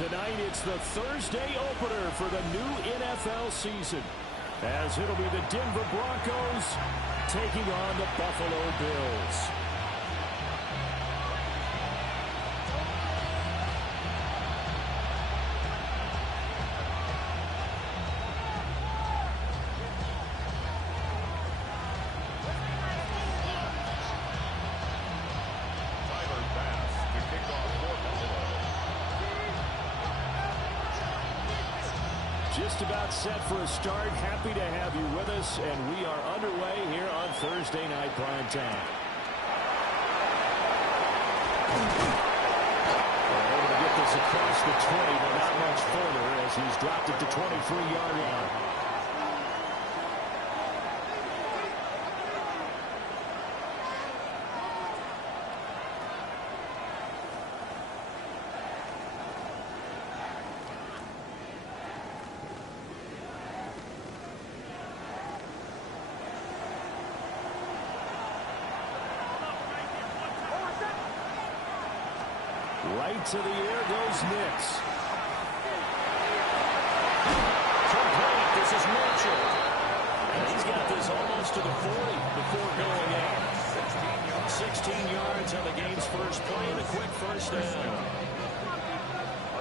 Tonight, it's the Thursday opener for the new NFL season, as it'll be the Denver Broncos taking on the Buffalo Bills. Just about set for a start. Happy to have you with us, and we are underway here on Thursday Night Prime Time. Able to get this across the 20, but not much further as he's dropped it to 23-yard line. Right to the air goes Nix. Complete. This is Mitchell. And he's got this almost to the 40 before going out. 16 yards on the game's first play and a quick first down. A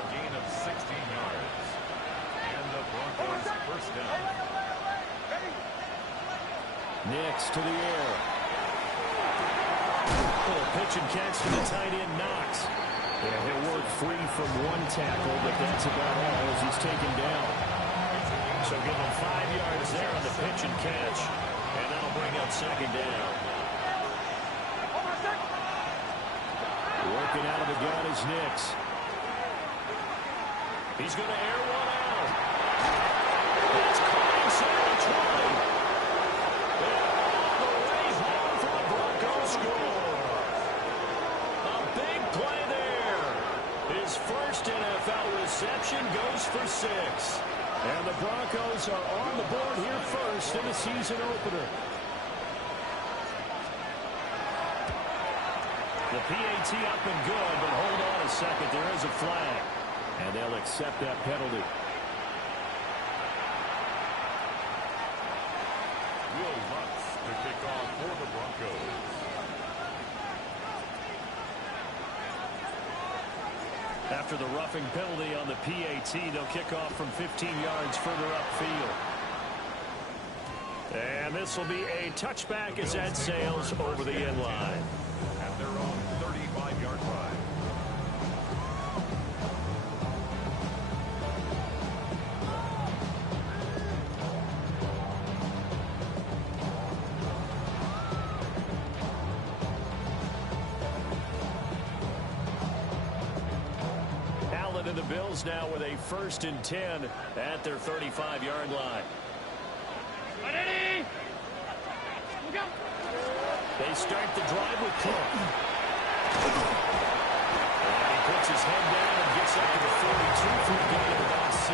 gain of 16 yards. And the Broncos first down. Nix to the air. Pitch and catch to the tight end, Knox. Yeah, he'll work free from one tackle, but that's about all as he's taken down. So give him 5 yards there on the pitch and catch, and that'll bring up second down. Working out of the gun is Nix. He's going to air one out. That's caught inside the 20. And all the way home for the Broncos score. A big play there. His first NFL reception goes for 6. And the Broncos are on the board here first in the season opener. The PAT up and good, but hold on a second. There is a flag. And they'll accept that penalty. Will Lutz to kick off for the Broncos. After the roughing penalty on the PAT, they'll kick off from 15 yards further upfield. And this will be a touchback as that sails over the end line. At their own 35-yard line. And the Bills now with a 1st and 10 at their 35-yard line. They start the drive with Cook. And he puts his head down and gets up to the 42 for a gain of about 6.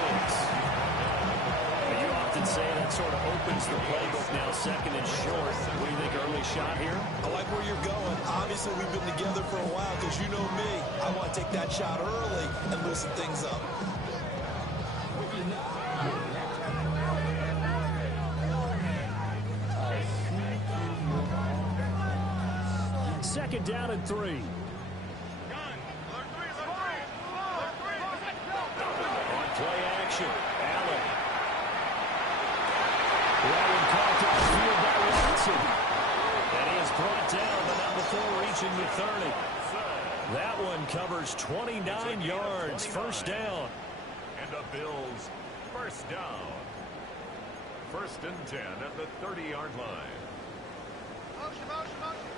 And you often say that sort of opens the playbook now, 2nd and short. What do you think, early shot here? I like where you're going. Obviously, we've been together for a while because you know me. I want to take that shot early and loosen things up. Second down and 3. On play action, Allen. Ryan caught downfield by Watson. And he is brought down, but not before reaching the 30. That one covers 29 yards, first down. And the Bills first down. 1st and 10 at the 30-yard line. Motion, motion, motion.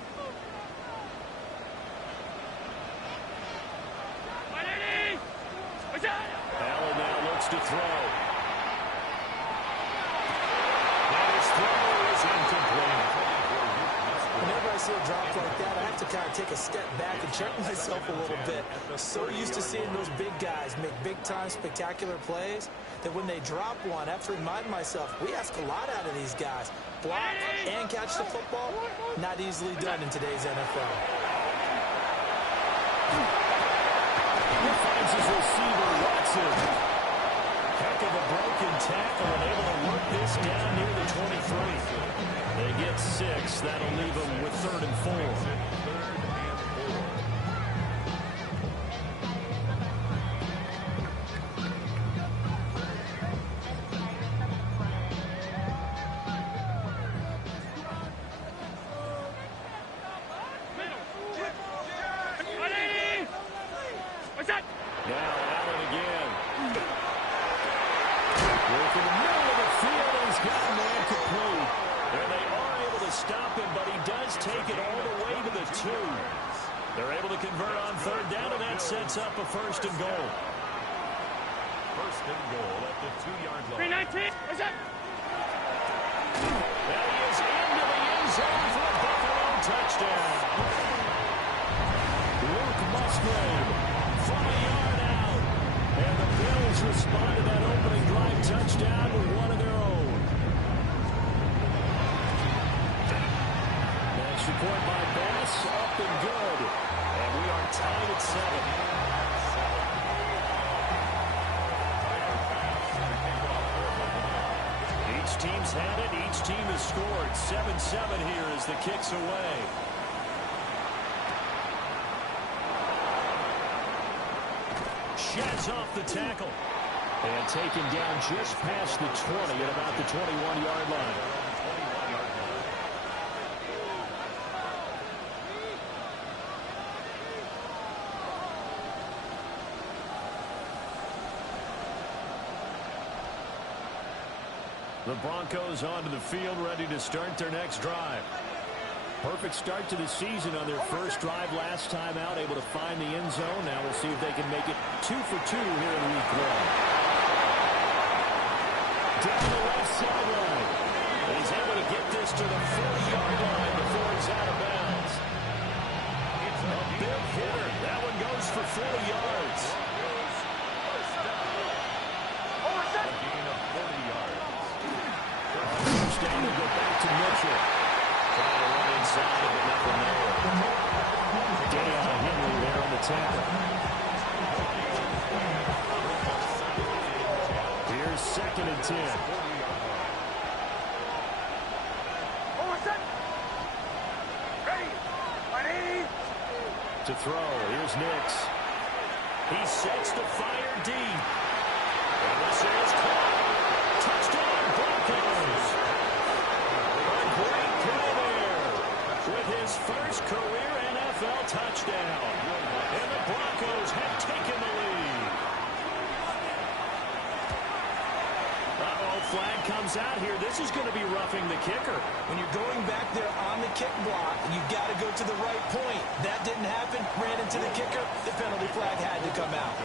Allen now looks to throw. And his throw is incomplete. Whenever I see a drop like that, I have to kind of take a step back and check myself a little bit. So used to seeing those big guys make big-time spectacular plays that when they drop one, I have to remind myself, we ask a lot out of these guys. Block and catch the football, not easily done in today's NFL. He finds his receiver, Watson. does take it all the way to the 2. They're able to convert on third down, and that sets up a first and goal. First and goal at the 2-yard line. 319. What's that? That he is into the end zone for a Buffalo touchdown. Luke Musgrave from a yard out. And the Bills respond to that opening drive touchdown with one of their own. Next report by Bass, up and good. And we are tied at 7. Each team's had it. Each team has scored. 7-7 here as the kick's away. Sheds off the tackle. And taken down just past the 20 at about the 21-yard line. The Broncos onto the field, ready to start their next drive. Perfect start to the season on their first drive last time out, able to find the end zone. Now we'll see if they can make it 2 for 2 here in week 1. Down the left sideline. He's able to get this to the 40-yard line before he's out of bounds. It's a big hitter. That one goes for 40 yards. Down to go back to Mitchell. Trying to run inside, but nothing there. Deion Henry there on the tackle. Here's 2nd and 10. Ready. Ready. To throw. Here's Nix. He sets the fire deep. And this is caught. Touchdown, Broncos. Great play there with his first career NFL touchdown. And the Broncos have taken the lead. Uh-oh, flag comes out here. This is going to be roughing the kicker. When you're going back there on the kick block, you've got to go to the right point. That didn't happen. Ran into the kicker. The penalty flag had to come out.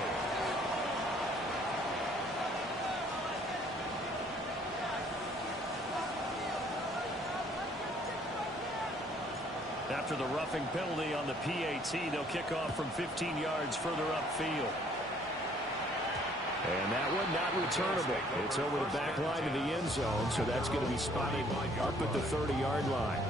After the roughing penalty on the PAT, they'll kick off from 15 yards further upfield. And that one not returnable. It's over the back line of the end zone, so that's going to be spotted up at the 30-yard line.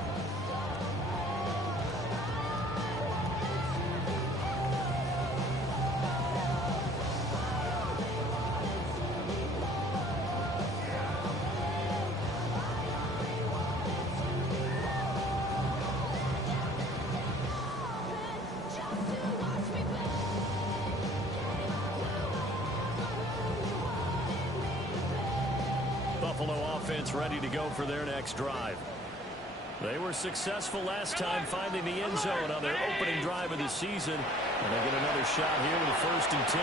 Buffalo offense ready to go for their next drive. They were successful last time finding the end zone on their opening drive of the season. And they get another shot here with a 1st and 10.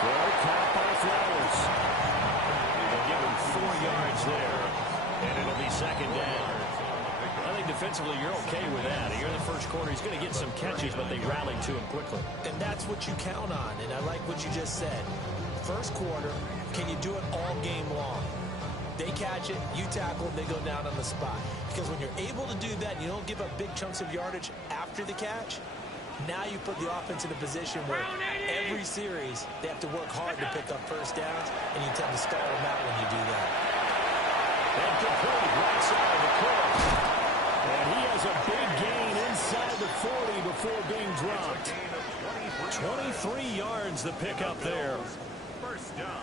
Well, caught by Flowers. They'll give him 4 yards there. And it'll be 2nd down. I think defensively you're okay with that. Here in the first quarter, he's going to get some catches, but they rallied to him quickly. And that's what you count on. And I like what you just said. First quarter, can you do it all game long? They catch it, you tackle them, they go down on the spot. Because when you're able to do that and you don't give up big chunks of yardage after the catch, now you put the offense in a position where every series they have to work hard to pick up first downs, and you tend to stall them out when you do that. And complete right side of the court. And he has a big gain inside the 40 before being dropped. 23 yards the pickup there.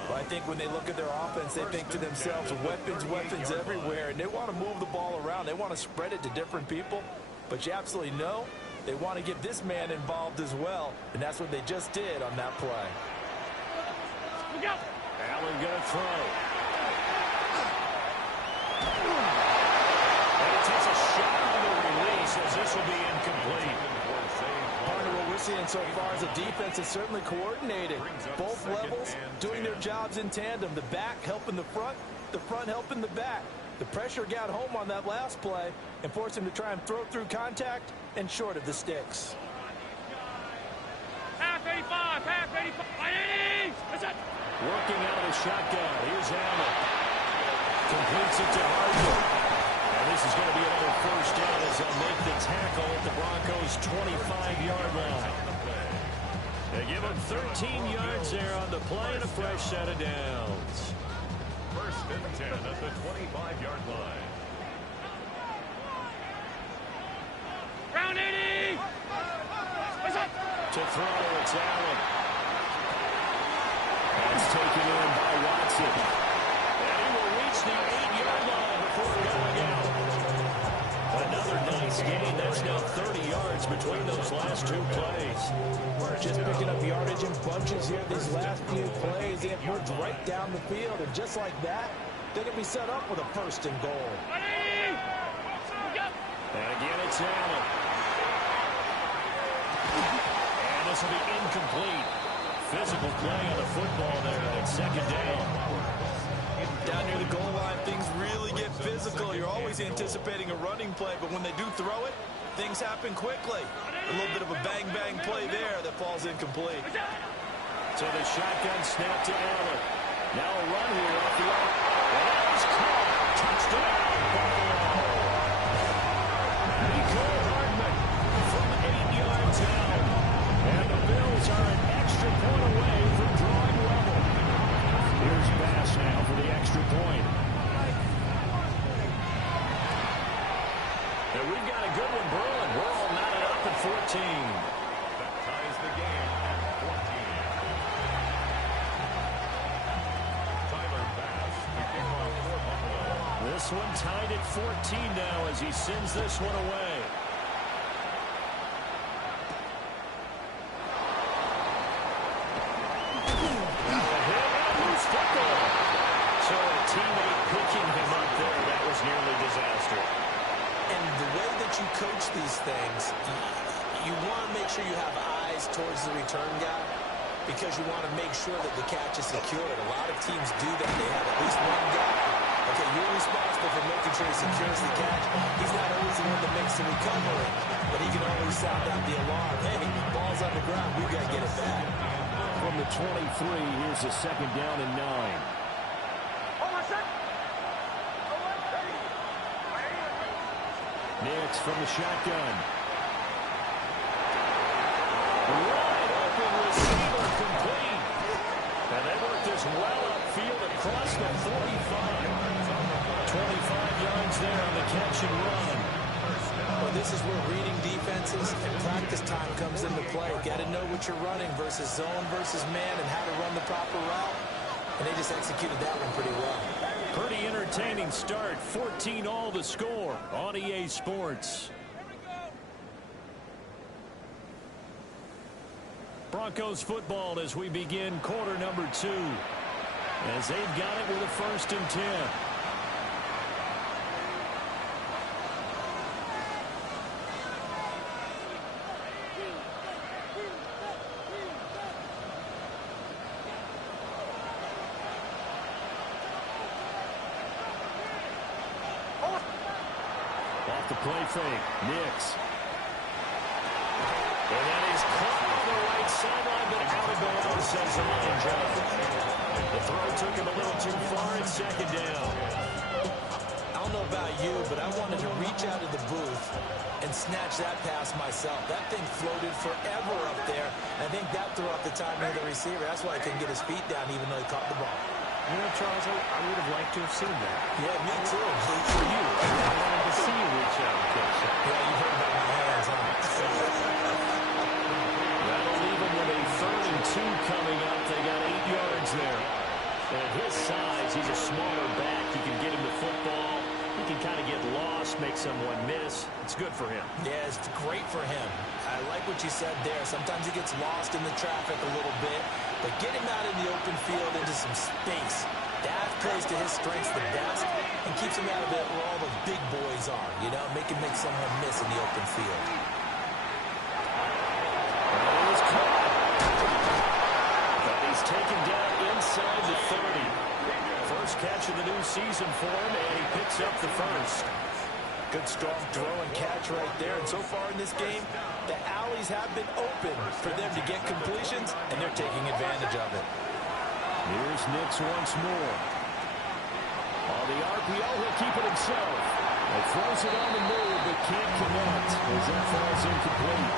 Well, I think when they look at their offense, they think to themselves, weapons everywhere, and they want to move the ball around. They want to spread it to different people, but you absolutely know they want to get this man involved as well, and that's what they just did on that play. Allen going to throw. And he takes a shot on the release as this will be incomplete. Partner, what we're seeing so far is a defense is certainly coordinated. Both levels doing their jobs in tandem. The back helping the front helping the back. The pressure got home on that last play and forced him to try and throw through contact and short of the sticks. Half 85, half 85. That's it. Working out of the shotgun. Here's Allen. Completes it to Harden. And this is going to be another first down as they'll make the tackle at the Broncos' 25-yard line. They give him 13 yards there on the play and a fresh set of downs. First and 10 at the 25-yard line. Round 80. What's up? To throw, it's Allen. That's taken in by Watson. And he will reach the 8-yard line before going out. Another nice gain. That's now 30 yards between those last two plays. Just picking up yardage in bunches here these last few plays. They have moved right down the field, and just like that, they can be set up with a first and goal. And again, it's Allen. And this will be incomplete. Physical play on the football there at second down. Down near the goal line, things really get physical. You're always anticipating a running play, but when they do throw it, things happen quickly. A little bit of a bang-bang play there that falls incomplete. So the shotgun snap to Allen. Now a run here off the arc. And that is caught. Touchdown, Buffalo. Nico Hardman from 8 yards out. And the Bills are an extra point away from drawing level. Here's Bass now for the extra point. And we've got a good one brewing. We're all knotted up at 14. That ties the game at 14. Tyler Bass to kick off for Buffalo. This one tied at 14 now as he sends this one away. So a teammate picking him up there, that was nearly disaster. And the way that you coach these things, you want to make sure you have eyes towards the return guy because you want to make sure that the catch is secured. A lot of teams do that. They have at least one guy. Okay, you're responsible for making sure he secures the catch. He's not always the one that makes the recovery, but he can always sound out the alarm. Hey, ball's on the ground. We've got to get it back. From the 23, here's a second down and 9. Nix from the shotgun. Wide open receiver complete. And they work this well upfield across the 45. 25 yards there on the catch and run. Well, this is where reading defenses and practice time comes into play. Got to know what you're running versus zone versus man and how to run the proper route. And they just executed that one pretty well. Pretty entertaining start. 14-all the score on EA Sports. Broncos football as we begin quarter number 2. As they've got it with a first and 10. Off the play fake, Nix. And then he's caught on the right sideline, but out of bounds, says the line judge. The throw took him a little too far in second down. I don't know about you, but I wanted to reach out of the booth and snatch that pass myself. That thing floated forever up there. I think that threw off the timing of the receiver. That's why he couldn't get his feet down even though he caught the ball. You know, Charles, I would have liked to have seen that. Yeah, me too. For you, I wanted to see you reach out and catch it. Yeah, you heard about my hands, huh? That'll leave him with a 3rd and 2 coming up. They got 8 yards there. And at his size, he's a smaller back. You can get him the football. He can kind of get lost, make someone miss. It's good for him. Yeah, it's great for him. I like what you said there. Sometimes he gets lost in the traffic a little bit, but get him out in the open field into some space. That plays to his strengths the best and keeps him out of it where all the big boys are, you know, make him make someone miss in the open field. And it was caught. But he's taken down inside the 30. First catch of the new season for him, and he picks up the first. Good, strong throw and catch right there. And so far in this game, the alleys have been open for them to get completions, and they're taking advantage of it. Here's Nix once more. On the RPO, he'll keep it himself. He throws it on the move, but can't connect as that falls incomplete.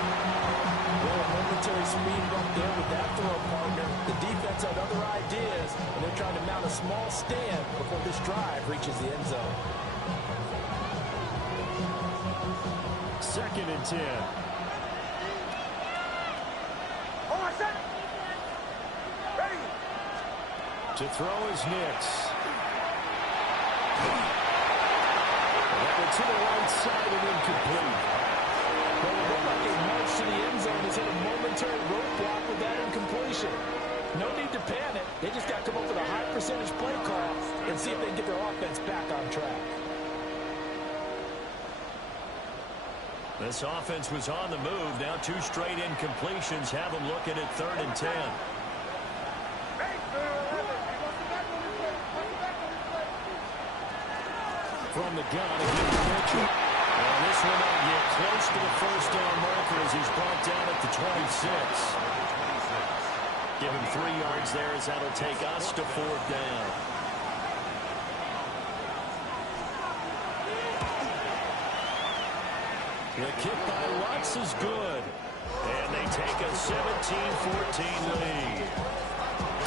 Well, a momentary speed bump there with that throw partner. The defense had other ideas, and they're trying to mount a small stand before this drive reaches the end zone. 2nd and 10. To throw is Nix. That one to the right side and incomplete. Well, it looked like a march to the end zone has hit a momentary roadblock with that incompletion. No need to panic. They just got to come up with a high percentage play call and see if they can get their offense back on track. This offense was on the move. Now 2 straight incompletions have them looking at 3rd and 10. From the gun, again, Mitchell. And this one will get close to the first down marker as he's brought down at the 26. Give him 3 yards there as that'll take us to 4th down. The kick by Lutz is good. And they take a 17-14 lead.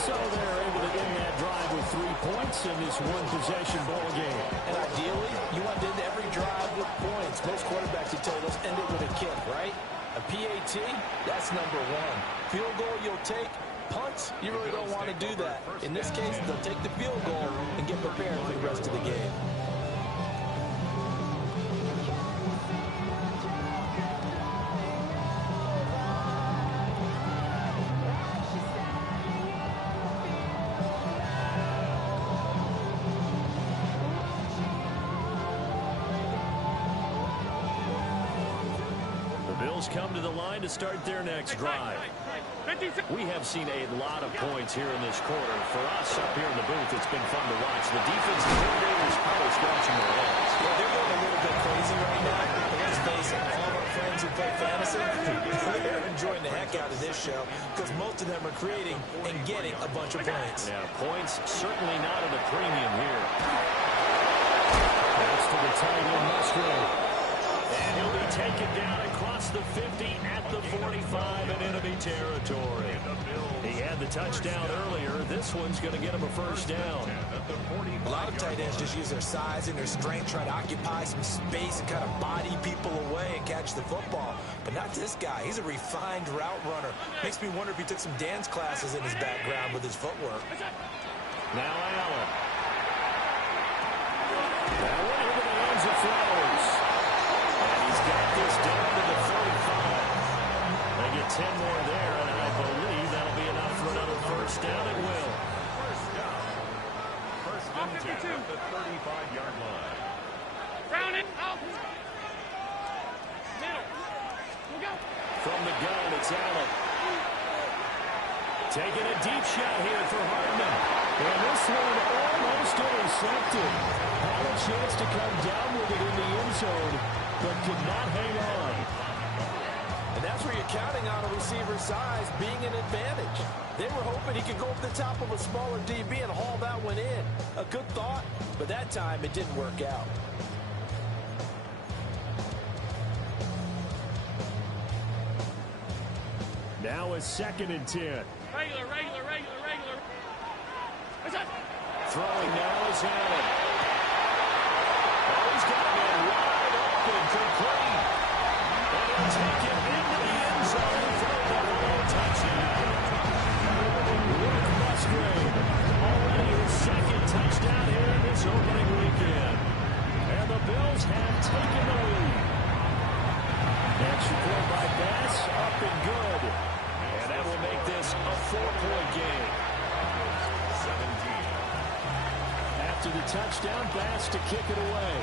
So they're able to end that drive with 3 points in this one-possession ball game. And ideally, you want to end every drive with points. Most quarterbacks, you tell us, end it with a kick, right? A PAT, that's number 1. Field goal you'll take. Punts, you really don't want to do that. In this case, they'll take the field goal and get prepared for the rest of the game. Come to the line to start their next drive. We have seen a lot of points here in this quarter. For us up here in the booth, it's been fun to watch. The defensive coordinators probably scratching their heads. Yeah, they're going a little bit crazy right now. But let's face it, all of our friends who play fantasy, they're enjoying the heck out of this show because most of them are creating and getting a bunch of points. Yeah, points certainly not at a premium here. That's to the tight end, Musgrave. And he'll be taken down across the 50 at the 45 in enemy territory. He had the touchdown earlier. This one's going to get him a first down. A lot of tight ends just use their size and their strength, try to occupy some space and kind of body people away and catch the football. But not this guy. He's a refined route runner. Makes me wonder if he took some dance classes in his background with his footwork. Now Allen. That one into the hands of Flowers. Got this down to the 45. They get 10 more there, and I believe that'll be enough for another first down. It will. First and 10 at the 35-yard line. Round it out. Middle. We'll go. From the gun, it's Allen. Taking a deep shot here for Hardman. And this one almost intercepted. Had a chance to come down with it in the end zone, but could not hang on. And that's where you're counting on a receiver's size being an advantage. They were hoping he could go over the top of a smaller DB and haul that one in. A good thought, but that time it didn't work out. Now a 2nd and 10. Regular. What's up? Throwing now is Allen. Oh, he's got a man wide open, complete. And he'll take it into the end zone for a double touchdown. Luke Musgrave, already his 2nd touchdown here in this opening weekend. And the Bills have taken the lead. Extra point by Bass, up and good. And that will make this a 4-point game. 17. After the touchdown, Bass to kick it away.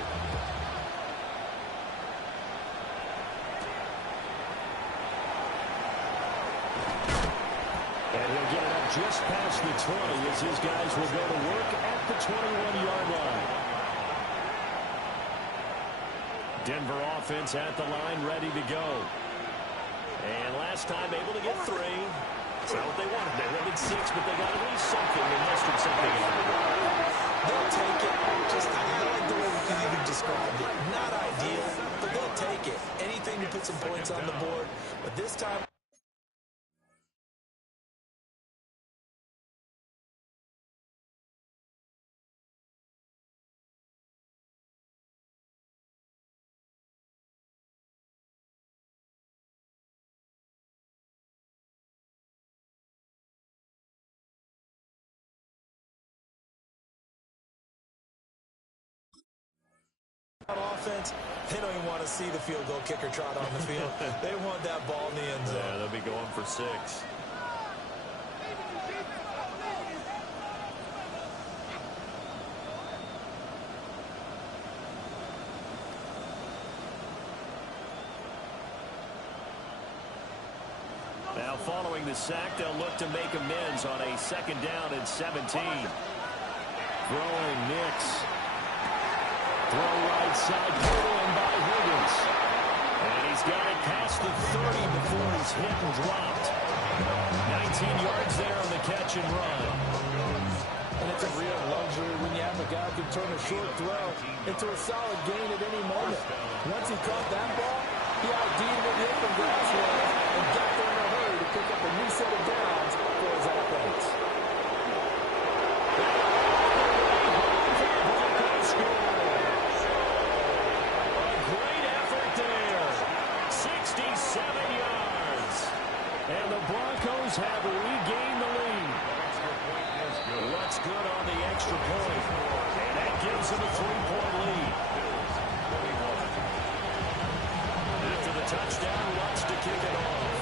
And he'll get it up just past the 20 as his guys will go to work at the 21-yard line. Denver offense at the line, ready to go. And last time able to get 3. It's not what they wanted. They wanted 6, but they got at least something and mustered something out of it. They'll take it. Just, I like the way you described it. Not ideal, but they'll take it. Anything to put some points on the board. But this time... offense, they don't even want to see the field goal kicker trot on the field. They want that ball in the end zone. Yeah, they'll be going for 6. Now following the sack, they'll look to make amends on a 2nd down and 17. Throwing Nix. Throw right side, pulled in by Higgins. And he's got it past the 30 before he's hit and dropped. 19 yards there on the catch and run. And it's a real luxury when you have a guy who can turn a short throw into a solid gain at any moment. Once he caught that ball, he ID'd where the open grass was and got there in a hurry to pick up a new set of downs for his offense. And the Broncos have regained the lead. Looks good on the extra point. And that gives them a 3-point lead. After the touchdown, Lutz to kick it off.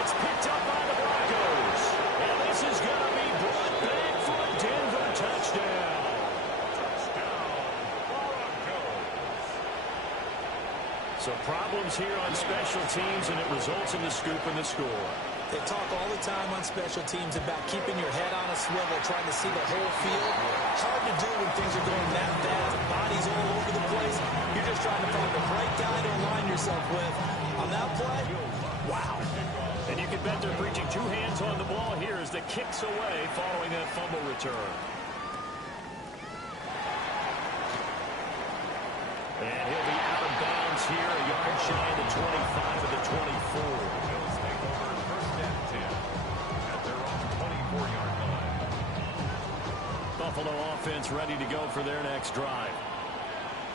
It's picked up by the Broncos. And this is going to be brought back for a Denver touchdown. So problems here on special teams, and it results in the scoop and the score. They talk all the time on special teams about keeping your head on a swivel, trying to see the whole field. Hard to do when things are going that fast, bodies all over the place. You're just trying to find the right guy to align yourself with. On that play, wow. And you can bet they're preaching 2 hands on the ball here as the kick's away following that fumble return. And he'll be out of bounds here, a yard shy of the 25 of the 24. Bills take over 1st and 10 at their own 24-yard line. Buffalo offense ready to go for their next drive.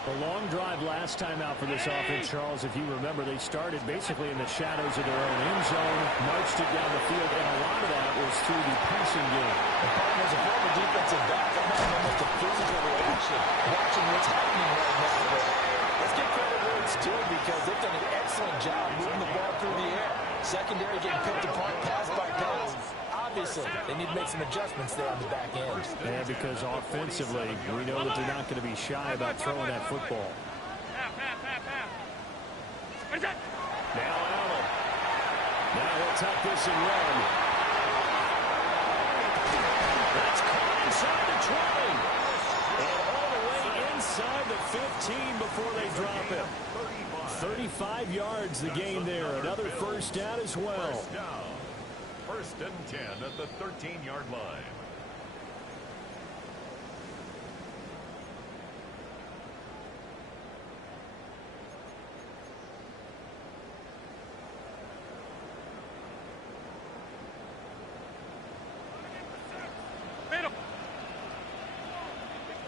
A long drive last time out for this offense, Charles. If you remember, they started basically in the shadows of their own end zone, marched it down the field, and a lot of that was through the passing game. The problem as a former defensive back, I'm having almost a physical reaction watching what's happening right now. But let's give credit where it's due because they've done an excellent job moving the ball through the air. Secondary getting picked apart pass by pass. Obviously, they need to make some adjustments there on the back end. Yeah, because offensively, we know that they're not going to be shy about throwing that football. Now Allen. Now he'll tuck this and run. That's caught inside the 20. And all the way inside the 15 before they drop him. 35 yards the gain there. Another 1st down as well. 1st and 10 at the 13-yard line.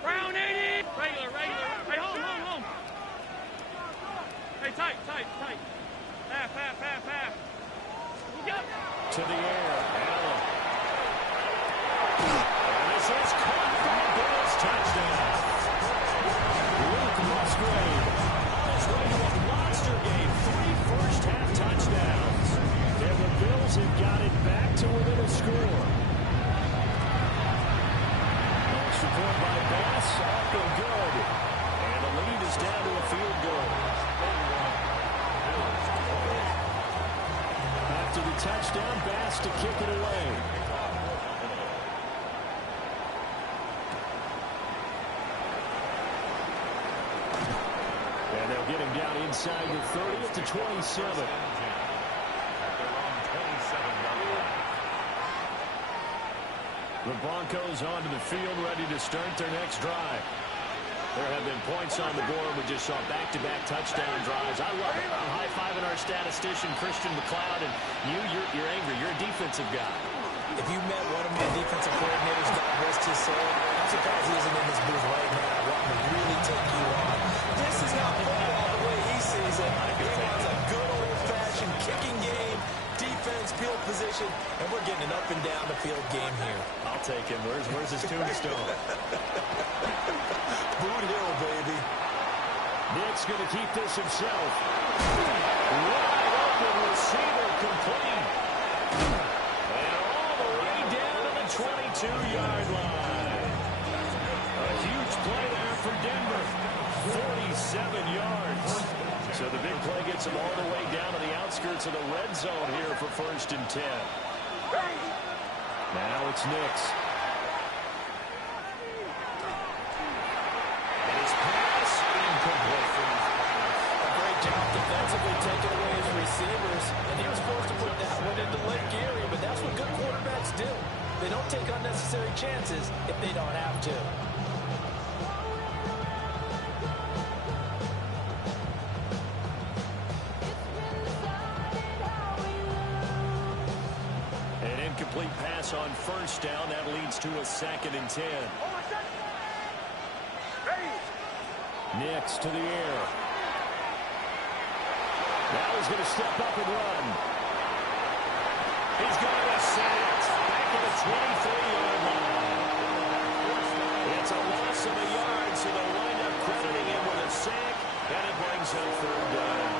Brown 80. Regular. Hey, home. Hey, tight. Half. We got To the air. Allen. And this is caught for the Bills touchdown. Luke Musgrave on his way to a monster game. 3 first-half touchdowns. And the Bills have got it back to within a score. Extra point by Bass. Up and good. touchdown. Bass to kick it away. And they'll get him down inside the 30 to 27. The Broncos onto the field, ready to start their next drive. There have been points on the board. We just saw back-to-back touchdown drives. I love it. I'm high-fiving our statistician, Christian McLeod, and you're angry. You're a defensive guy. If you met one of my defensive coordinators, God rest his soul, I'm surprised he isn't in this booth right now. Wanting to really take you on. This is not football the way he sees it. He wants a good old-fashioned kicking game, defense, field position, and we're getting an up-and-down-the-field game here. I'll take him. Where's his tombstone? Boot Hill, baby. Nick's going to keep this himself. Wide open receiver complete. And all the way down to the 22-yard line. A huge play there for Denver. 47 yards. So the big play gets him all the way down to the outskirts of the red zone here for 1st and 10. Now it's Nick's. And his pass incomplete. A great job defensively taking away his receivers. And he was supposed to put that one into Lake Erie, but that's what good quarterbacks do. They don't take unnecessary chances if they don't have to. Complete pass on 1st down. That leads to a 2nd and 10. Next to the air. Now he's going to step up and run. He's going to set back at the 23-yard line. It's a loss of a yard, so they'll wind up crediting him with a sack, and it brings up 3rd down.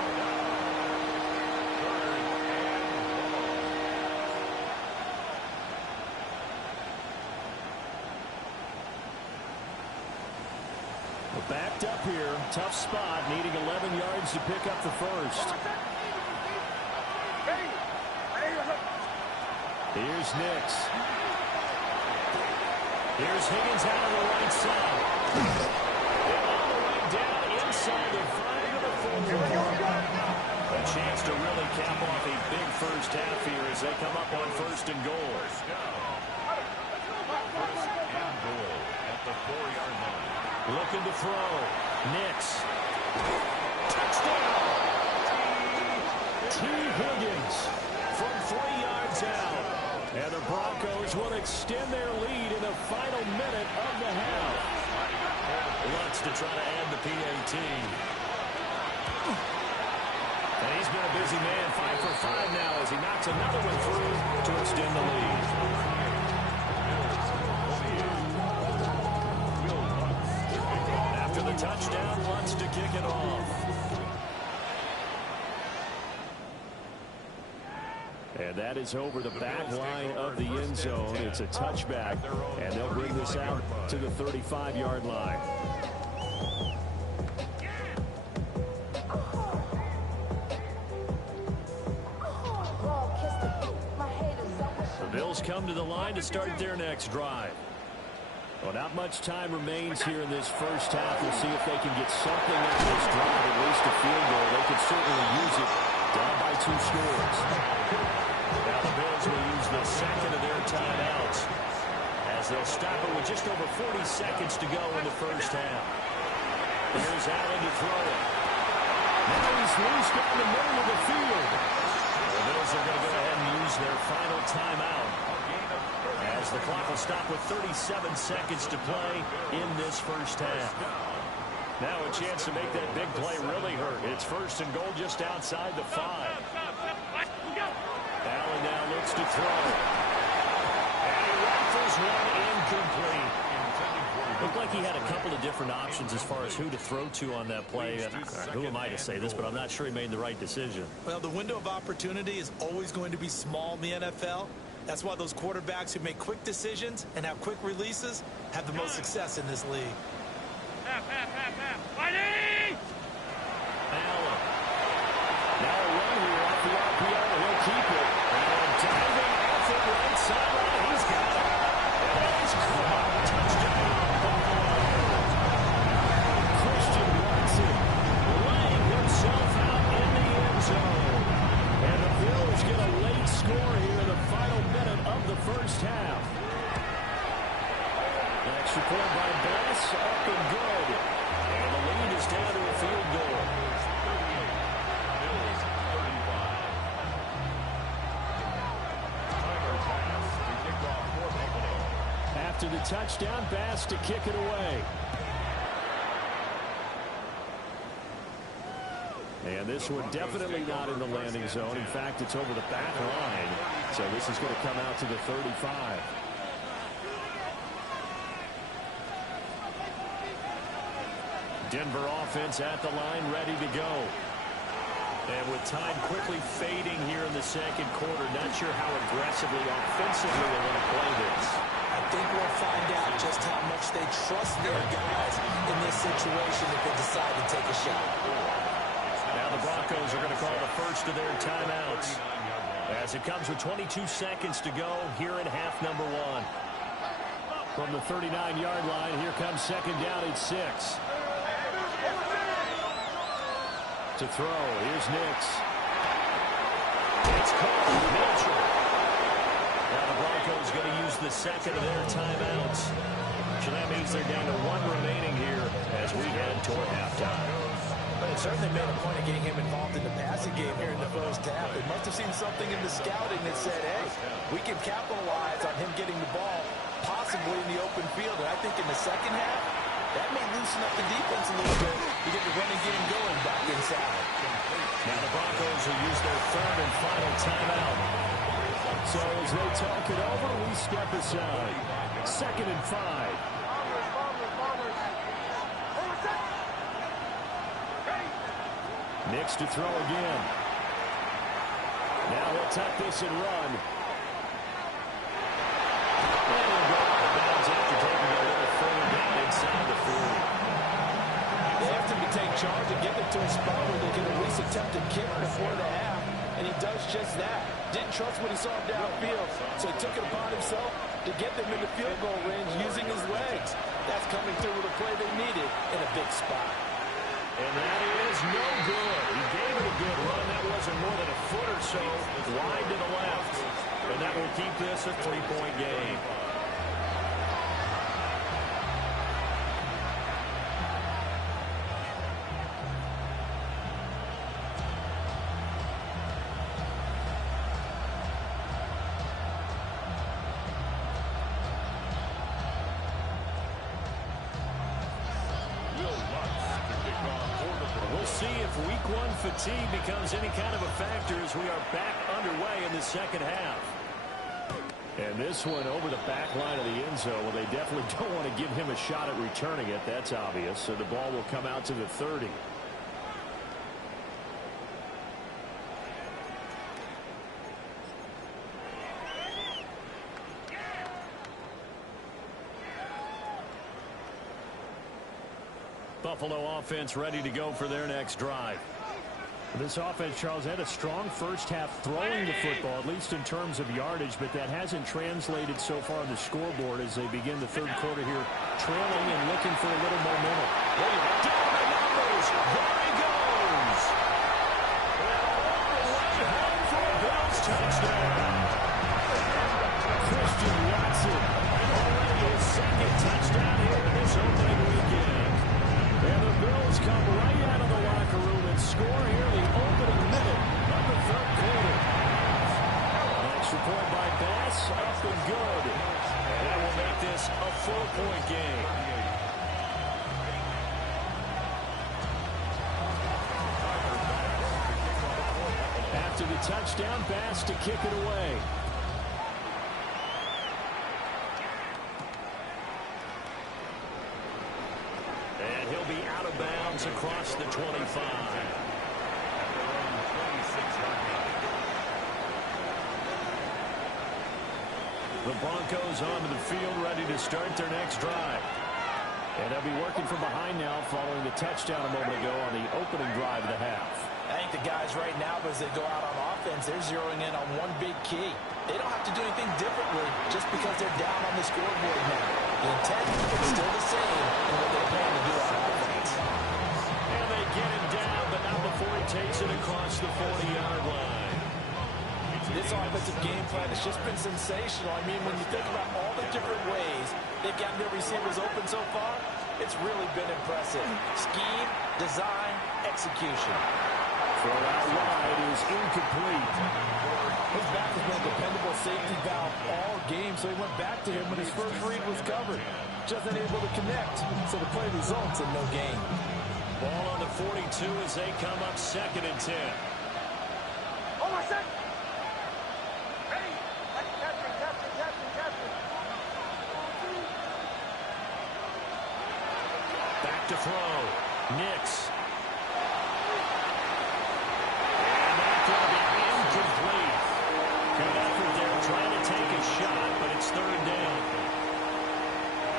Backed up here, tough spot, needing 11 yards to pick up the 1st. Here's Nix. Here's Higgins out on the right side. And all the way down inside the 5 to the 4. A chance to really cap off a big first half here as they come up on 1st and goal. At the 4-yard line. Looking to throw. Nix. Touchdown! T. Higgins from 3 yards out. And the Broncos will extend their lead in the final minute of the half. Lutz to try to add the PAT. And he's been a busy man. 5 for 5 now as he knocks another one through to extend the lead. Touchdown, wants to kick it off. And that is over the back line of the end zone. It's a touchback, and they'll bring this out to the 35-yard line. The Bills come to the line to start their next drive. Well, not much time remains here in this first half. We'll see if they can get something out of this drive, at least a field goal. They could certainly use it down by 2 scores. Now the Bills will use the 2nd of their timeouts as they'll stop it with just over 40 seconds to go in the first half. Here's Allen to throw it. Now he's loose down the middle of the field. The Bills are going to go ahead and use their final timeout, as the clock will stop with 37 seconds to play in this first half. Now a chance to make that big play really hurt. It's 1st and goal just outside the 5. Allen now looks to throw. And he rifles one incomplete. Looked like he had a couple of different options as far as who to throw to on that play. And who am I to say this, but I'm not sure he made the right decision. Well, the window of opportunity is always going to be small in the NFL. That's why those quarterbacks who make quick decisions and have quick releases have the most success in this league. Fighting! Allen. Now a run here off the RPO. He'll keep it. And touchdown pass to kick it away. And this one definitely not in the landing zone. In fact, it's over the back line. So this is going to come out to the 35. Denver offense at the line, ready to go. And with time quickly fading here in the second quarter, not sure how aggressively, offensively they're going to play this. I think we'll find out just how much they trust their guys in this situation if they decide to take a shot. Now the Broncos are going to call the first of their timeouts as it comes with 22 seconds to go here in half number one. From the 39-yard line, here comes second down at 6. To throw, here's Nix. It's caught. Mitchell. Now the Broncos going to use the second of their timeouts. So that means they're down to 1 remaining here as we head toward halftime. But it certainly made a point of getting him involved in the passing game here in the first half. They must have seen something in the scouting that said, hey, we can capitalize on him getting the ball possibly in the open field. And I think in the second half, that may loosen up the defense a little bit to get the running game going back inside. Now the Broncos will use their third and final timeout. So as they talk it over, we step aside. 2nd and 5. Nix to throw again. Now he'll tuck this and run. And he'll go out of bounds after taking a little further down inside the 40. They have to take charge and get them to a spot where they can at least attempt a kick before the half. And he does just that. Didn't trust what he saw downfield, so he took it upon himself to get them into field goal range using his legs. That's coming through with a play they needed in a big spot. And that is no good. He gave it a good run. That wasn't more than a foot or so wide to the left. And that will keep this a 3-point game. See if week one fatigue becomes any kind of a factor as we are back underway in the second half. And this one over the back line of the end zone. Well, they definitely don't want to give him a shot at returning it. That's obvious. So the ball will come out to the 30. Buffalo offense ready to go for their next drive. This offense, Charles, had a strong first half throwing the football, at least in terms of yardage, but that hasn't translated so far on the scoreboard as they begin the third quarter here, trailing and looking for a little momentum. Down the numbers. There he goes. Right home for a Bills touchdown. Christian Watson, already his second touchdown here in this opening weekend. And the Bills come right out of the locker room and score here in the opening minute of the third quarter. Extra point by Bass, up and good. And that will make this a 4-point game. After the touchdown, Bass to kick it away. And he'll be out of bounds across the 25. The Broncos onto the field ready to start their next drive. And they'll be working from behind now following the touchdown a moment ago on the opening drive of the half. I think the guys right now, as they go out on offense, they're zeroing in on one big key. They don't have to do anything differently just because they're down on the scoreboard now. The intent is still the same in what they plan to do on offense. And they get him down, but not before he takes it across the 40-yard line. This offensive game plan has just been sensational. I mean, when you think about all the different ways they've gotten their receivers open so far, it's really been impressive. Scheme, design, execution. Throw out wide is incomplete. His back has been a dependable safety valve all game, so he went back to him when his first read was covered. Just unable to connect, so the play results in no gain. Ball on the 42 as they come up 2nd and 10. Oh, my second. Ready? Captain. Back to throw. Nix. Incomplete. Good effort there trying to take a shot, but it's 3rd down.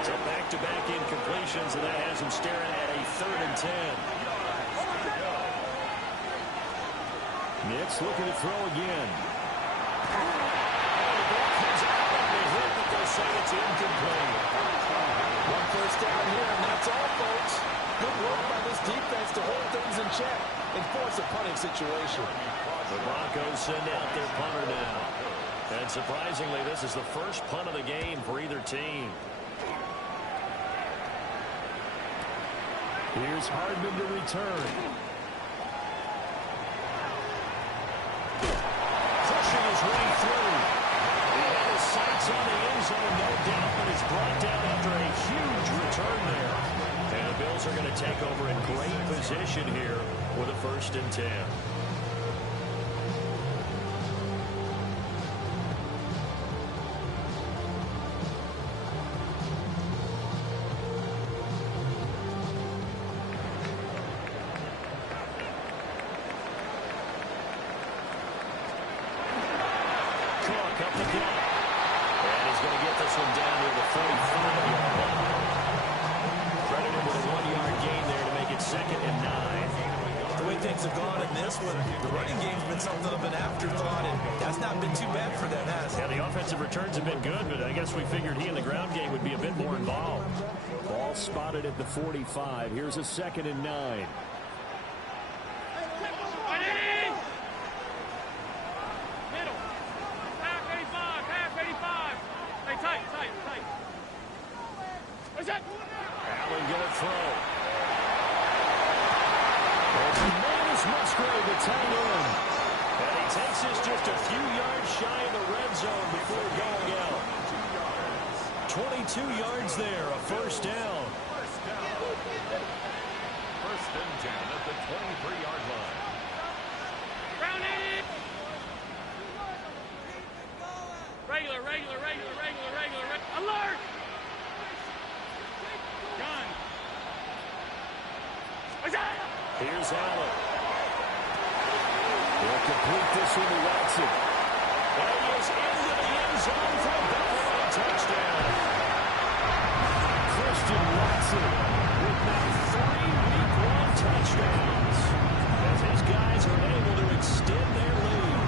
So back-to-back incompletions, and that has him staring at a 3rd and 10. Nix looking to throw again. The ball comes out of the hit, but they'll say it's incomplete. 1 first down here, and that's all, folks. Good work by this defense to hold things in check and force a punting situation. The Broncos send out their punter now. And surprisingly, this is the first punt of the game for either team. Here's Hardman to return. Pushing his way through. He had his sights on the end zone, no doubt, but is brought down after a huge return there. And the Bills are going to take over in great position here with a 1st and 10. Returns have been good, but I guess we figured he in the ground game would be a bit more involved. Ball spotted at the 45. Here's a 2nd and 9. Middle. Half 85. Hey, tight. What's that? Allen gonna throw. Tremendous Musgrave to tight end. And he takes this just a few yards shy of the red zone before going out. 22 yards there, a 1st down. 1st and 10 at the 23-yard line. Round 80. Regular. Alert! Gun. What's that? Here's Allen. He'll complete this one to Watson. And he is into the end zone for a Buffalo touchdown. Christian Watson with now 3 Week 1 touchdowns as his guys are able to extend their lead.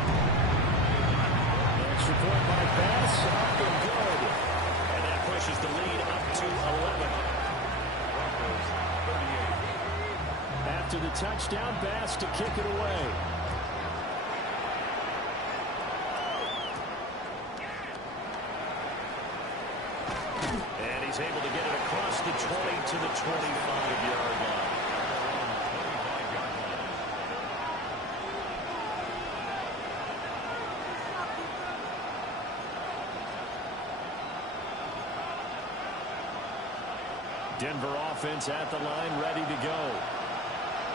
Extra point by Bass, up and good. And that pushes the lead up to 11. After the touchdown, Bass to kick it away. And he's able to get it across the 20 to the 25-yard line. Denver offense at the line, ready to go.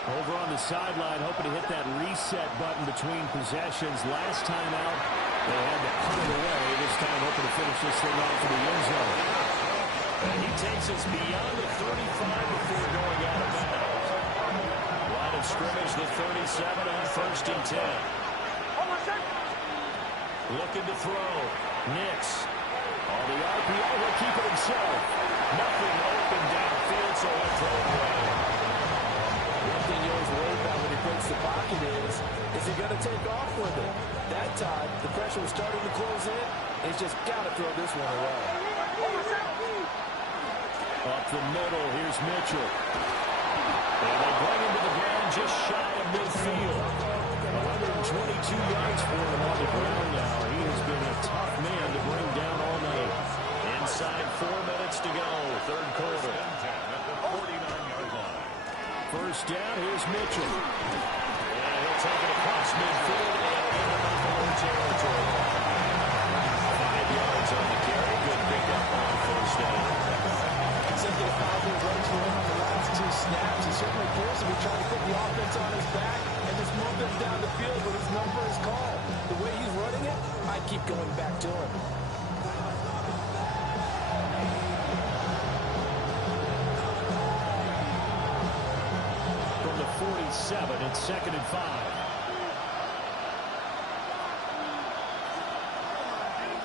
Over on the sideline, hoping to hit that reset button between possessions. Last time out, they had to punt it away. This time hoping to finish this thing off in the end zone. And he takes us beyond the 35 before going out of bounds. Line of scrimmage, the 37 on 1st and 10. Looking to throw. Nix. On the RPO, will keep it himself. Nothing open downfield, so he'll throw it away. One thing you always worry about when he breaks the pocket is he going to take off with it? That time, the pressure was starting to close in. He's just got to throw this one away. Up the middle, here's Mitchell. And they bring him to the ground just shy of midfield. 122 yards for him on the ground now. He has been a tough man to bring down all night. Inside 4 minutes to go, 3rd quarter. At the 49-yard line. 1st down, here's Mitchell. And he'll take it across midfield and into Buffalo territory. 5 yards on the carry. Good pickup on first down. Consecutive positive runs for him on the last 2 snaps. He certainly appears to be trying to put the offense on his back and just move them down the field when his number is called. The way he's running it, I keep going back to him. From the 47, it's 2nd and 5.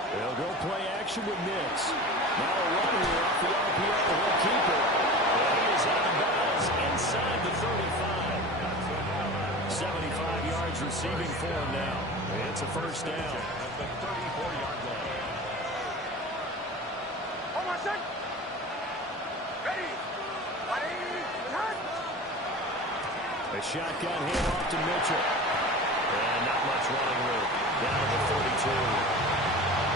They'll go play action with Nix. Now a run here off the RPO. He'll keep it. And he is out of bounds inside the 35. 75 yards receiving for him now. It's a first down. At the 34-yard line. Hold on, set. Ready. Turn. A shotgun handoff to Mitchell. And not much running room. Down to the 32.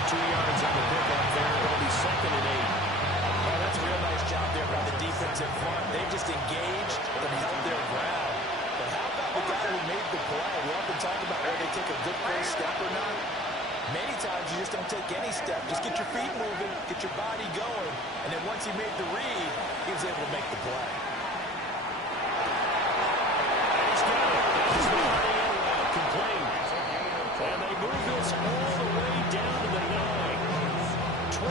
2 yards on the pickup there. It'll be 2nd and 8. Oh, that's a real nice job there by the defense in front. They just engaged and held their ground. But how about the guy who made the play? We often talk about whether they take a good first step or not. Many times you just don't take any step. Just get your feet moving, get your body going, and then once he made the read, he was able to make the play. He's got it. He's behind the end route. Complete. And they move this all the way down to the 9. 23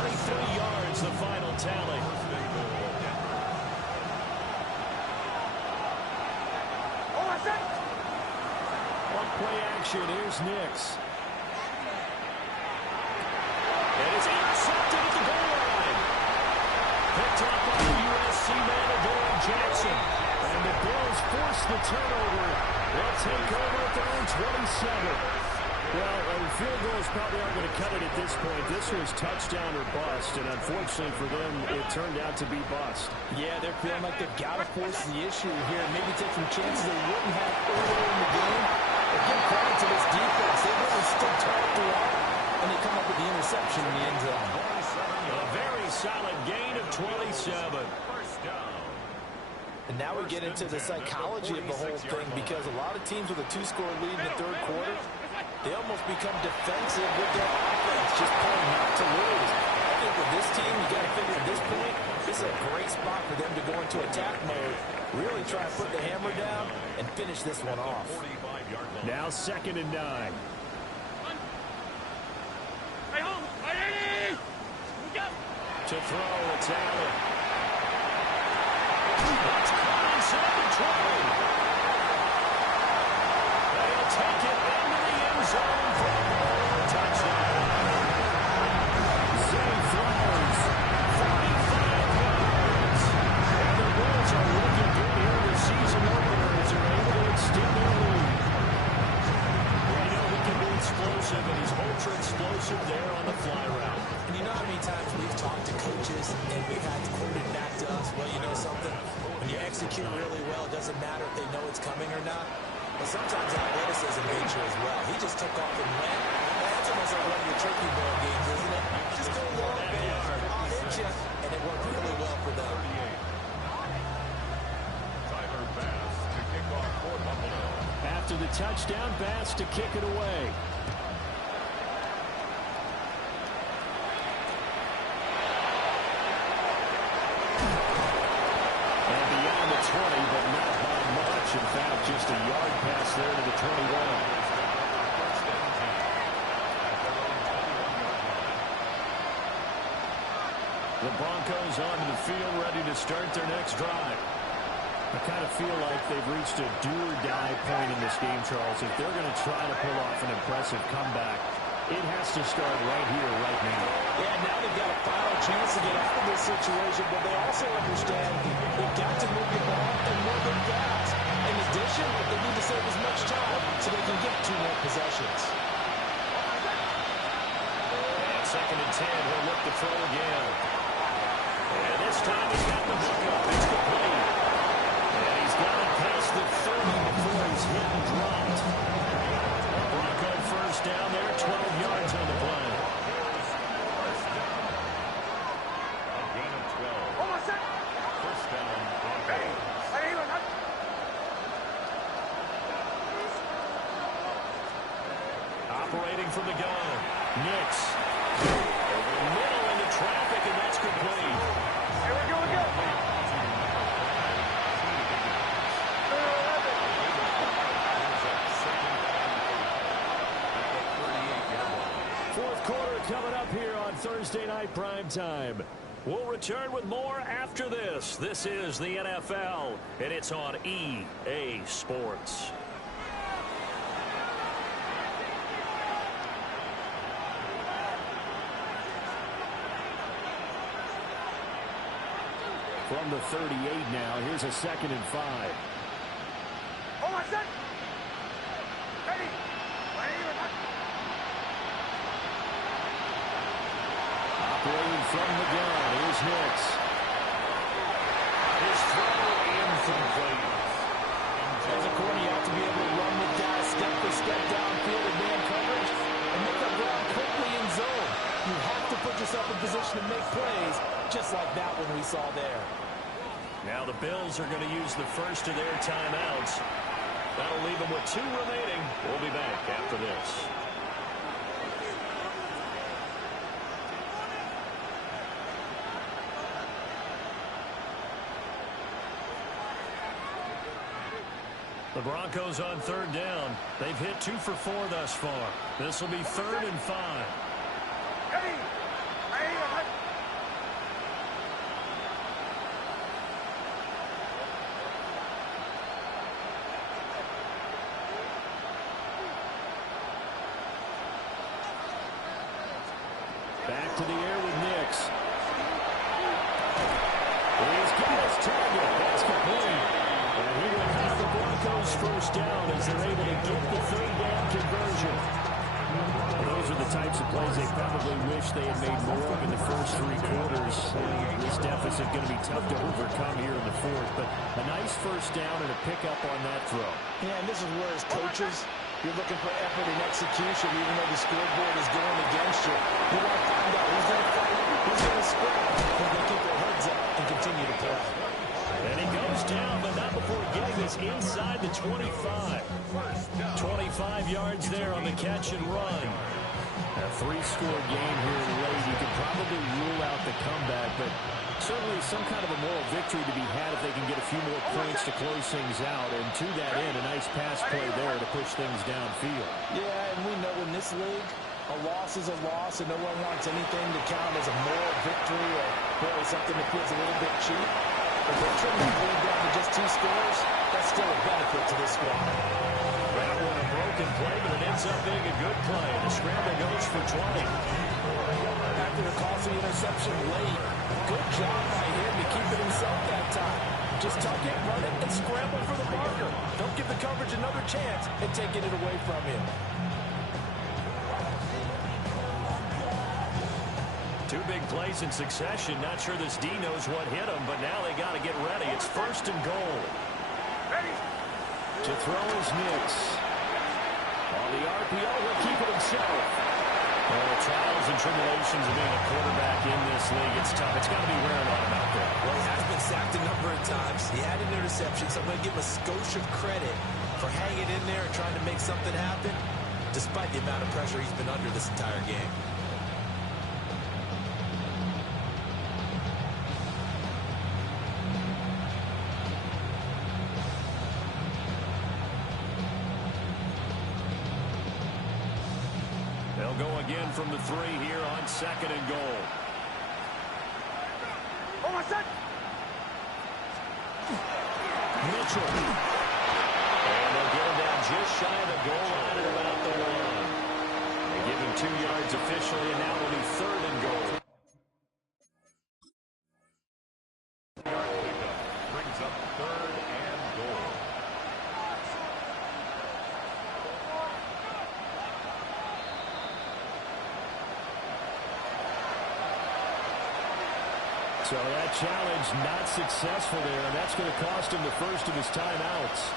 yards, the final tally. Hold on, set. On play action, here's Nix. And it's intercepted at the goal line. Picked up by the USC man, Adoree Jackson. And the Bills force the turnover. They'll take over at their own 27. Well, field goals probably aren't going to cut it at this point. This was touchdown or bust, and unfortunately for them, it turned out to be bust. Yeah, they're feeling like they've got to force the issue here and maybe take some chances they wouldn't have earlier in the game. But give credit to this defense. They really stood tall throughout, and they come up with the interception in the end zone. A very solid gain of 27. First down. And now we get into the psychology of the whole thing because a lot of teams with a 2-score lead in the third quarter, they almost become defensive with their offense, just playing not to lose. I think with this team, you got to figure at this point, this is a great spot for them to go into attack mode, really try to put the hammer down and finish this one off. 45-yard line. Now 2nd and 9. Hey, home. Ready. Go. To throw, it's Allen. That's caught inside the 20. They'll take it into the end zone for a touchdown. Zay Flowers, 45 yards. And the Bulls are looking good here in the season opener as they're able to extend their lead. We know he can be explosive, and he's ultra explosive there on the fly route. And you know how many times we've talked to coaches and we've had quoted back to us, well, you know something? When you execute really well, it doesn't matter if they know it's coming or not. But sometimes athleticism nature as well. He just took off and went. That's almost like one of your turkey ball games, isn't it? Just go long, man. I'll hit you. And it worked really well for them. Tyler Bass to kick off for Buffalo. After the touchdown, Bass to kick it away. And beyond the 20, but not by much. In fact, just a yard pass there to the 21. The Broncos onto the field, ready to start their next drive. I kind of feel like they've reached a do-or-die point in this game, Charles. If they're going to try to pull off an impressive comeback, it has to start right here, right now. Yeah, now they've got a final chance to get out of this situation, but they also understand they've got to move the ball and move it fast. In addition, they need to save as much time so they can get 2 more possessions. And 2nd and 10, he'll look to throw again. And this time he's got the hook up. It's complete. And he's got it past the 30 before he's hit and dropped. Bronco first down there, 12 yards on the play. First down. A gain of 12. Hold on, set. First down, Broncos. Ready. operating from the gun. Nix. Over the middle into traffic, and that's complete. Here we go again. Fourth quarter coming up here on Thursday Night Primetime. We'll return with more after this. This is the NFL, and it's on EA Sports. From the 38 now, here's a 2nd and 5. Hold on, set. Ready. Operating from the gun, here's Nix. His throw incomplete. As a corner, you have to be able to run with guys step for step downfield in man coverage and make up ground quickly in zone. You have to put yourself in position to make plays, just like that one we saw there. Now the Bills are going to use the first of their timeouts. That'll leave them with 2 remaining. We'll be back after this. The Broncos on 3rd down. They've hit 2 for 4 thus far. This will be 3rd and 5. Ready. Back to the air with Nix. He's got his target. That's complete. And he will have the Broncos first down as they're able to get the 3rd down conversion. Well, those are the types of plays they probably wish they had made more of in the first 3 quarters. This deficit going to be tough to overcome here in the 4th. But a nice first down and a pickup on that throw. Yeah, and this is where as coaches, you're looking for effort and execution, even though the scoreboard is going against you. You want to find out who's going to fight, who's going to scrap, who's going to keep their heads up and continue to play. And he goes down, but not before getting us inside the 25. 25 yards there on the catch and run. A 3-score game here late. You could probably rule out the comeback, but certainly some kind of a moral victory to be had if they can get a few more points to close things out. And to that end, a nice pass play there to push things downfield. Yeah, and we know in this league, a loss is a loss, and no one wants anything to count as a moral victory or really something that feels a little bit cheap. But they're trying to lead down to just 2 scores. That's still a benefit to this squad. That one a broken play, but it ends up being a good play. The scramble goes for 20. After the costly interception late, good job by him to keep it himself that time. Just tuck it, run it, and scramble for the marker. Don't give the coverage another chance at taking it away from him. 2 big plays in succession. Not sure this D knows what hit him, but now they got to get ready. It's 1st and goal. Ready. To throw is Nix. On the RPO, he'll keep it himself. Well, the trials and tribulations of being a quarterback in this league, it's tough. It's got to be wearing on him out there. Well, he has been sacked a number of times. He had an interception, so I'm going to give him a skosh of credit for hanging in there and trying to make something happen, despite the amount of pressure he's been under this entire game. They'll go again from the 3 here on 2nd and goal. Hold on, set. Mitchell. And they'll get him down just shy of the goal line at about the 1. They give him 2 yards officially, and now will be 3rd and goal. Brings up 3rd and goal. So that challenge not successful there, and that's going to cost him the first of his timeouts.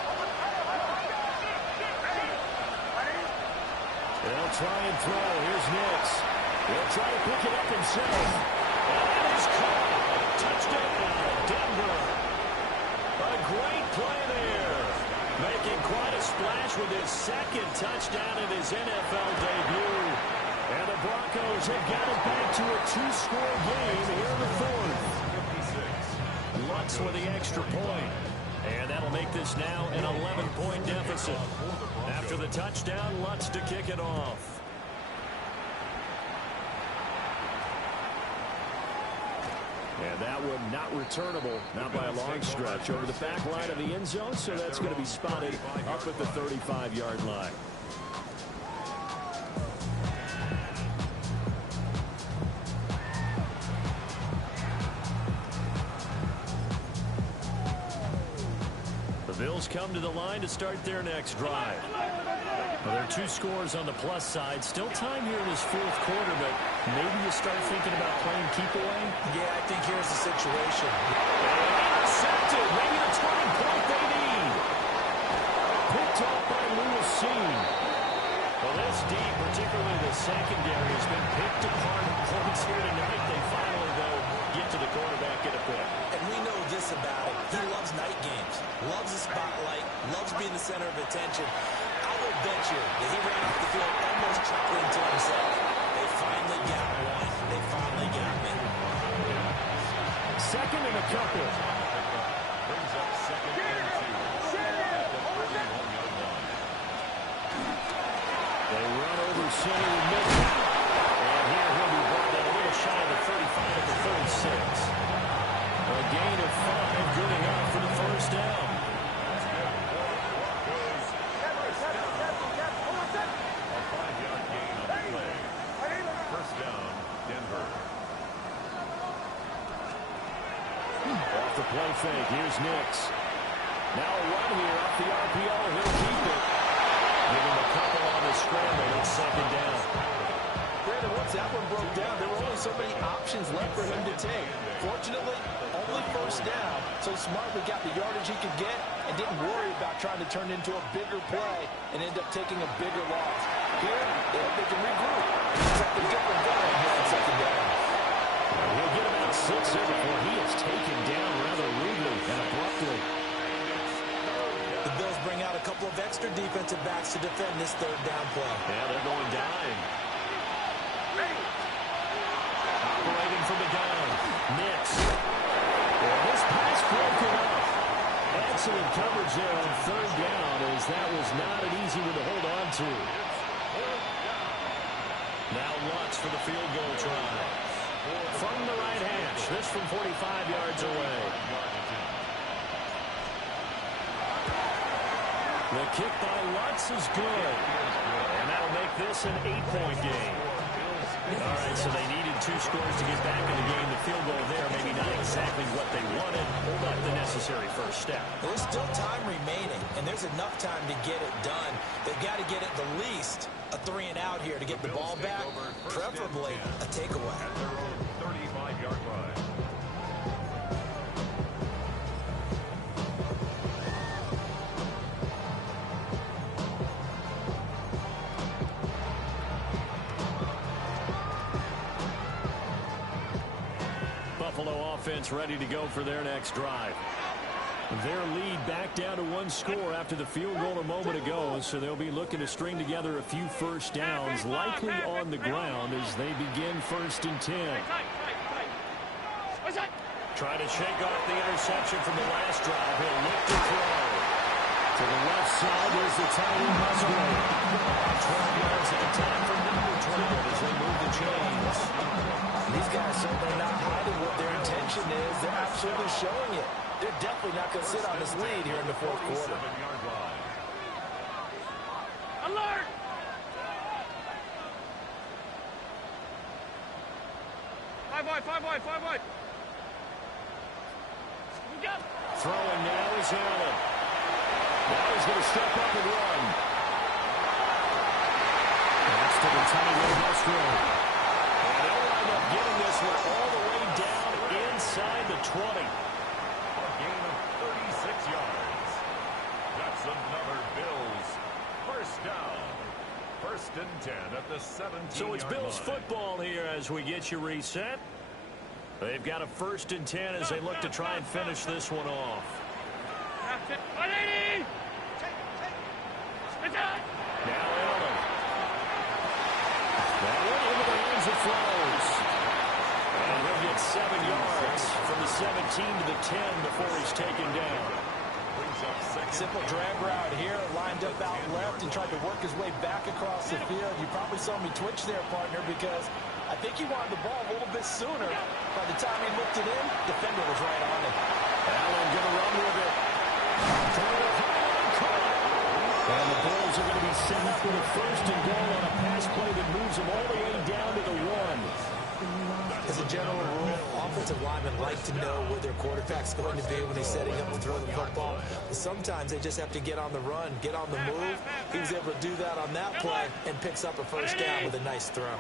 They'll try and throw. Here's Nix. He'll try to pick it up himself. And that is caught. Touchdown, Denver. A great play there. Making quite a splash Lutz with his second touchdown in his NFL debut. And the Broncos have got it back to a two-score game here in the fourth. Lutz with the extra point. And that'll make this now an 11-point deficit. After the touchdown, Lutz to kick it off. And that one not returnable, not by a long stretch, over the back line of the end zone, so that's going to be spotted up at the 35-yard line. The Bills come to the line to start their next drive. Well, there are two scores on the plus side. Still time here in this fourth quarter, but maybe you start thinking about playing keep away. Yeah, I think here's the situation. Intercepted. Maybe the turning point they need. Picked off by Lewis Seen. Well, this deep, particularly the secondary, has been picked apart in points here tonight. They finally, though, get to the quarterback at a pick. And we know this about him. He loves night games, loves the spotlight, loves being the center of attention. I will bet you that he ran off the field almost chuckling to himself. They finally got one. They finally got me. Second and a couple. Brings up second and 2 at the 31-yard line. They run over center and middle. And here he'll be brought down a little shy of the 35 at the 36. A gain of 5, good enough for the first down. A 5-yard gain on the play. First down, Denver. Off the play fake, here's Nix. Now a run here off the RPO, he'll keep it. Give him a couple on the scramble, it's second down. Brandon, once that one broke down, there were only so many options left for him to take. Fortunately, only first down, so Smartly got the yardage he could get and didn't worry about trying to turn it into a bigger play and end up taking a bigger loss. Here, they can regroup. Something different going here on second down. He'll get about 6 here before he is taken down rather rudely and abruptly. The Bills bring out a couple of extra defensive backs to defend this third down play. Yeah, they're going dime. Operating from the gun. Nix. And this pass broken up. Excellent coverage there on third down, as that was not an easy one to hold on to. Now Lutz for the field goal try. From the right hash. This from 45 yards away. The kick by Lutz is good. And that'll make this an 8-point game. All right, so they needed 2 scores to get back in the game. The field goal there, maybe not exactly what they wanted, but the necessary first step. There's still time remaining, and there's enough time to get it done. They've got to get at the least a 3 and out here to get the ball back, preferably a takeaway. At their own 35-yard line. Buffalo offense ready to go for their next drive. Their lead back down to 1 score after the field goal a moment ago, so they'll be looking to string together a few first downs, likely on the ground as they begin 1st and 10. Trying to shake off the interception from the last drive. He'll look to throw. To the left side, there's the tight end Musgrave. 12 yards at the time for number 12 as they move the chains. These guys certainly not hiding what their intention is. They're absolutely showing it. They're definitely not going to sit on this lead here in the fourth quarter. 47-yard line. Alert! Five wide. Throwing now is Allen. Now he's going to step up and run. That's to the tight end Musgrave. And they'll wind up getting this one all the way down inside the 20. A gain of 36 yards. That's another Bills first down. 1st and 10 at the 17-yard line. So it's Bills football here as we get you reset. They've got a 1st and 10 as they look to try and finish this one off. Now Allen. That one into the hands of Flowers. And he'll get 7 yards from the 17 to the 10 before he's taken down. Simple drag route here, lined up out left and tried to work his way back across the field. You probably saw me twitch there, partner, because I think he wanted the ball a little bit sooner. By the time he looked it in, defender was right on him. Allen going to run with it. And the Bills are going to be set up with a first and goal on a pass play that moves them all the way down to the 1. As a general rule, offensive linemen like to know where their quarterback's going to be when he's setting up to throw the football. But sometimes they just have to get on the run, get on the move. He was able to do that on that play and picks up a first down with a nice throw. And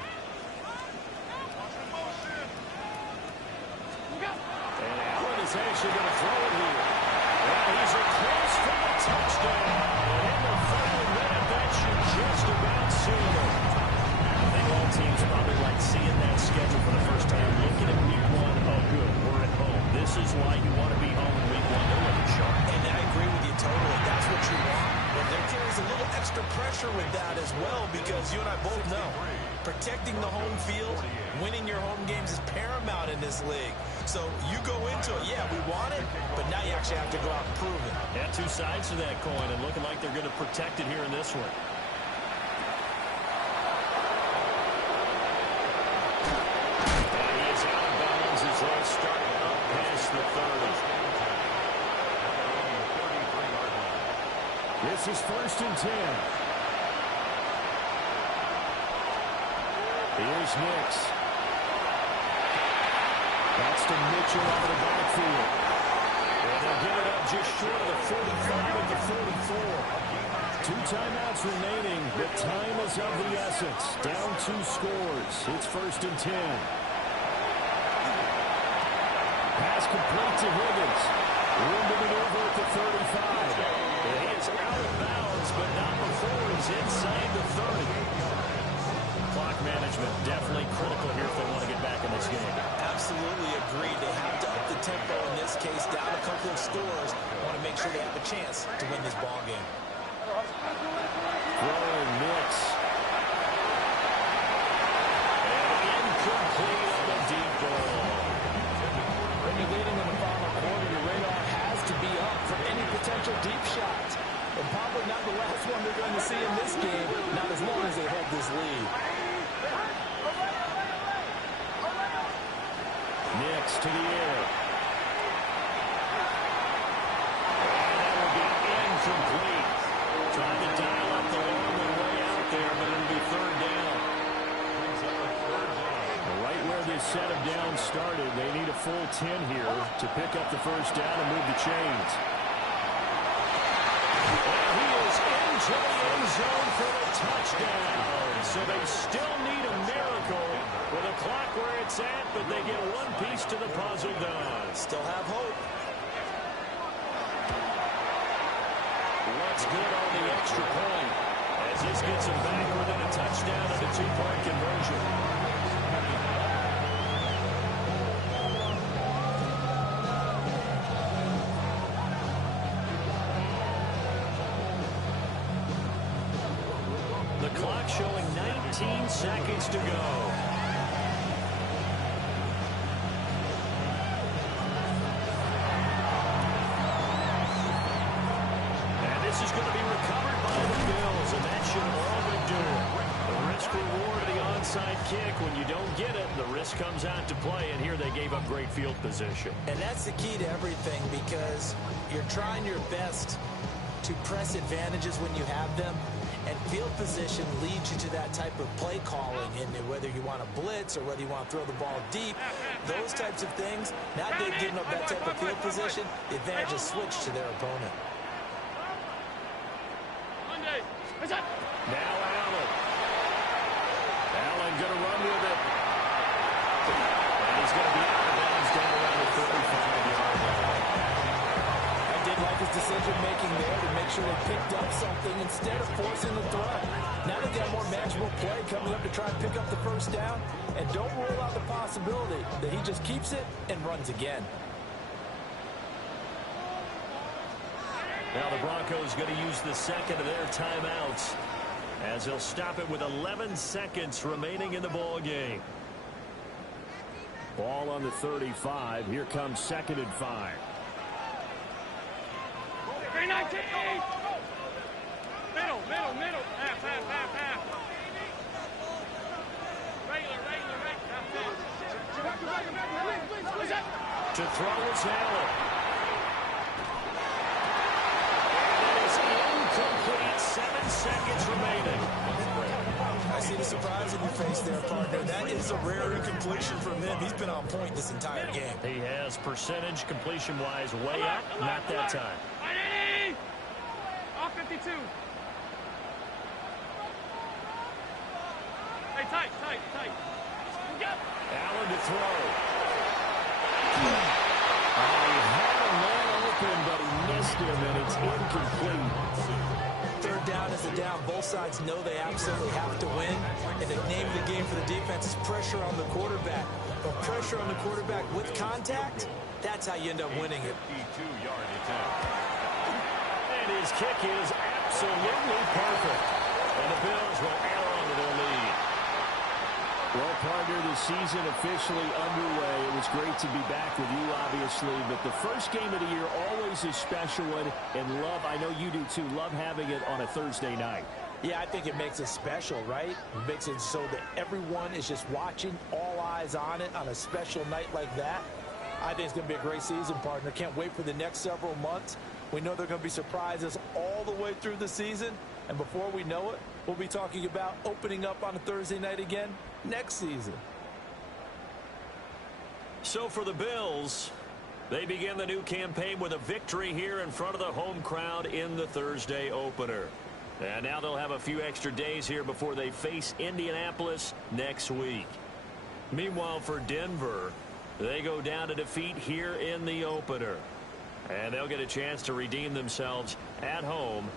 Allen is actually going to throw it here. Well, he's across for the touchdown. And in the final minute, that should just about seal it. I think all teams probably like seeing that schedule for the first time. Looking at week 1, oh good, we're at home. This is why you want to be home in week 1. They're looking sharp. And I agree with you totally. That's what you want. But there carries a little extra pressure with that as well, because you and I both know protecting the home field, winning your home games is paramount in this league. So you go into it, yeah, we want it, but now you actually have to go out and prove it. Yeah, 2 sides to that coin, and looking like they're going to protect it here in this one. Starting up past the 30. This is first and 10. Here's Nix. That's to Mitchell out of the backfield. And they'll give it up just short of the 45 at the 44. 2 timeouts remaining. The time is of the essence. Down 2 scores. It's first and 10. Pass complete to Higgins. Room to maneuver at the 35. And he is out of bounds, but not before he's inside the 30. Clock management definitely critical here if they want to get back in this game. Absolutely agreed. They have to up the tempo in this case, down a couple of scores. Want to make sure they have a chance to win this ball game. Throwing Nix. And incomplete on the deep ball. When you're leading in the final quarter, your radar has to be up for any potential deep shots. And probably not the last one they're going to see in this game, not as long as they hold this lead. Nix to the air. And that will be incomplete. Trying to dial up the long way out there, but it'll be 3rd down. Right where this set of downs started, they need a full 10 here to pick up the first down and move the chains. And he is into the end zone for the touchdown. So they still need a miracle with the clock where it's at, but they get one piece to the puzzle done. Still have hope. What's good on the extra point as this gets them back within a touchdown and a 2-point conversion. The clock showing 19 seconds to go. And this is going to be recovered by the Bills, and that should all but do it. The risk reward of the onside kick. When you don't get it, the risk comes out to play, and here they gave up great field position. And that's the key to everything, because you're trying your best to press advantages when you have them. And field position leads you to that type of play calling, and whether you want to blitz or whether you want to throw the ball deep, those types of things. Now they've given up that type of field position, the advantage is switched to their opponent. Now Allen. Allen going to run with it. And he's going to be out of bounds down around the 35-yard line. I did like his decision-making there to make sure they picked up something instead of forcing the throw. Now they've got more manageable play coming up to try and pick up the first down. And don't rule out the possibility that he just keeps it and runs again. Now the Broncos going to use the second of their timeouts as they'll stop it with 11 seconds remaining in the ball game. Ball on the 35. Here comes 2nd and 5. 319! Middle. Half. Regular. To throw is Allen. And it is incomplete. 7 seconds remaining. I see the surprise in your face there, partner. That is a rare incompletion from him. He's been on point this entire game. He has percentage completion-wise way up. Not that time. All 52. Hey, tight. Allen to throw. He had a man open, but he missed him, and it's incomplete. Third down is a down. Both sides know they absolutely have to win. And the name of the game for the defense is pressure on the quarterback. But pressure on the quarterback with contact, that's how you end up winning it. 52-yard attempt. And his kick is absolutely perfect. And the Bills will add on to their lead. Well, partner, the season officially underway. It was great to be back with you, obviously. But the first game of the year always a special one. And love, I know you do too, love having it on a Thursday night. Yeah, I think it makes it special, right? It makes it so that everyone is just watching, all eyes on it on a special night like that. I think it's going to be a great season, partner. Can't wait for the next several months. We know there are going to be surprises all the way through the season. And before we know it, we'll be talking about opening up on a Thursday night again next season. So for the Bills, they begin the new campaign with a victory here in front of the home crowd in the Thursday opener. And now they'll have a few extra days here before they face Indianapolis next week. Meanwhile, for Denver, they go down to defeat here in the opener. And they'll get a chance to redeem themselves at home